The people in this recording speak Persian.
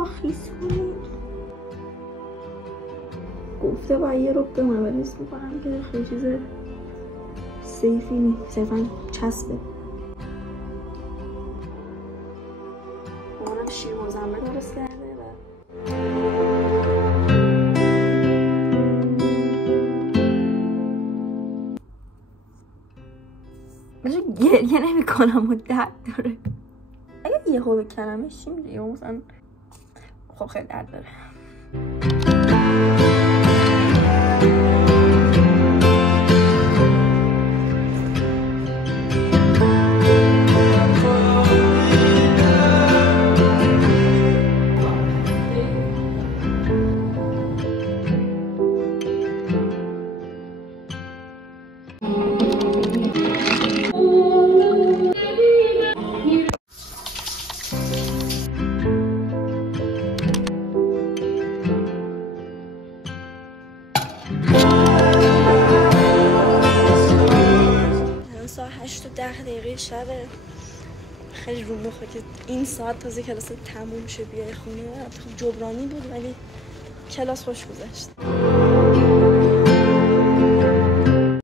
بابا خیس کنید. گفته باید یه رو به من بریز میکنم که خیلی چیز سیفی نیست، صرفا چسبه. مامانم شیر مزمه درست کرده و بشه گریه نمی کنم و درد داره. اگه یه خوب کلمش چی میشه؟ یا مثلا خب خیلی درد داره. ساعت 8:10 شبه. خیلی رو مخه که این ساعت تازه کلاس تموم شه بیای خونه. خب جبرانی بود ولی کلاس خوش گذشت.